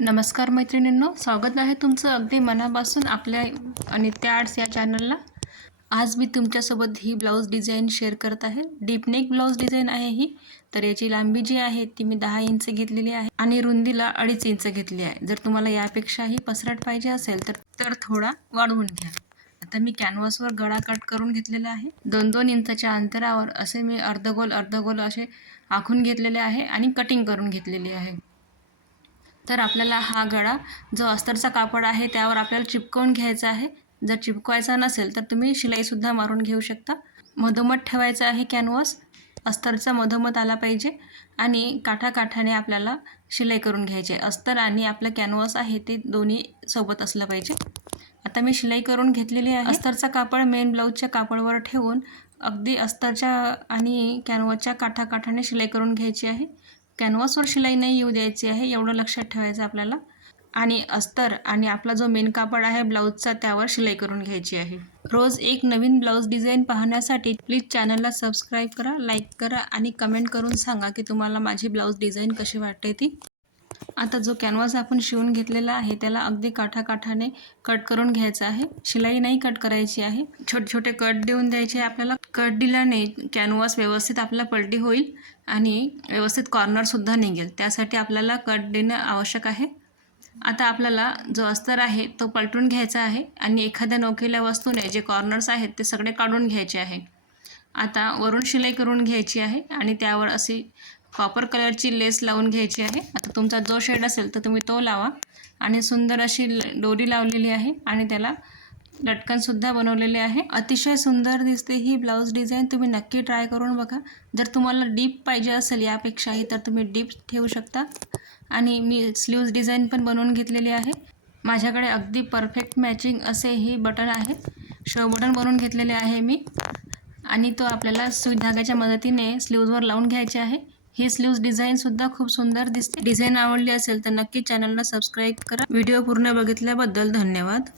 नमस्कार मैत्रिणींनो, स्वागत आहे तुमचं अगदी मनापासून आपल्या नित्य आर्ट्स या चॅनलला। आज मी तुमच्यासोबत ही ब्लाऊज डिझाईन शेअर करत आहे। डीप नेक ब्लाऊज डिझाईन आहे ही। तर याची लांबी जी आहे ती मी 10 इंच घेतलेली आहे आणि रुंदीला 2.5 इंच घेतली आहे। जर तुम्हाला यापेक्षाही पसरट पाहिजे असेल तर थोडा वाढवून घ्या। आता मी कॅनव्हासवर गळा कट करून घेतलेला आहे। 2-2 इंचाच्या अंतरावर असे मी अर्धगोल असे आखून घेतलेले आहे आणि कटिंग करून घेतलेली आहे। तर आपल्याला हा गळा जो अस्तरचा कापड आहे त्यावर आपल्याला चिपकवून घ्यायचा आहे। जर चिपकवायचा नसेल तर तुम्ही शिलाईसुद्धा मारून घेऊ शकता। मधोमध ठेवायचा आहे कॅनव्हास, अस्तरचा मधोमध आला पाहिजे आणि काठाकाठाने आपल्याला शिलाई करून घ्यायची आहे। अस्तर आणि आपलं कॅनव्हास आहे ते दोन्ही सोबत असलं पाहिजे। आता मी शिलाई करून घेतलेली आहे। अस्तरचा कापड मेन ब्लाऊजच्या कापडावर ठेवून अगदी अस्तरच्या आणि कॅनव्हासच्या काठाकाठाने शिलाई करून घ्यायची आहे। कॅनव्हासवर शिलाई नाही येऊ द्यायची आहे, एवढं लक्षात ठेवायचं आपल्याला। आणि अस्तर आणि आपला जो मेन कापड आहे ब्लाऊजचा त्यावर शिलाई करून घ्यायची आहे। रोज एक नवीन ब्लाऊज डिझाईन पाहण्यासाठी प्लीज चॅनलला सबस्क्राईब करा, लाईक करा आणि कमेंट करून सांगा की तुम्हाला माझी ब्लाऊज डिझाईन कशी वाटते ती। आता जो कॅनव्हास आपण शिवून घेतलेला आहे त्याला अगदी काठाकाठाने कट करून घ्यायचा आहे। शिलाई नाही कट करायची आहे, छोटे छोटे कट देऊन द्यायचे आहे आपल्याला। कट दिल्याने कॅनव्हास व्यवस्थित आपला पलटी होईल आणि व्यवस्थित कॉर्नरसुद्धा निघेल, त्यासाठी आपल्याला कट देणं आवश्यक आहे। आता आपल्याला जो अस्तर आहे तो पलटून घ्यायचा आहे आणि एखाद्या नोकील्या वस्तूने जे कॉर्नर्स आहेत ते सगळे काढून घ्यायचे आहे। आता वरून शिलाई करून घ्यायची आहे आणि त्यावर अशी कॉपर कलरची लेस लावून घ्यायची आहे। आता तुमचा जो शेड असेल तर तुम्ही तो लावा आणि सुंदर अशी दोरी लावलेली आहे आणि त्याला लटकनसुद्धा बनवलेले आहे। अतिशय सुंदर दिसते ही ब्लाऊज डिझाईन, तुम्ही नक्की ट्राय करून बघा। जर तुम्हाला डीप पाहिजे असेल यापेक्षाही तर तुम्ही डीप ठेवू शकता। आणि मी स्लीव्ज डिझाईन पण बनवून घेतलेली आहे। माझ्याकडे अगदी परफेक्ट मॅचिंग असे ही बटन आहे, शो बटन बनवून घेतलेले आहे मी आणि तो आपल्याला सुई धाग्याच्या मदतीने स्लीव्जवर लावून घ्यायचे आहे। ही स्लीव्ज डिझाईनसुद्धा खूप सुंदर दिसते। डिझाईन आवडली असेल तर नक्की चॅनलला सबस्क्राईब करा। व्हिडिओ पूर्ण बघितल्याबद्दल धन्यवाद।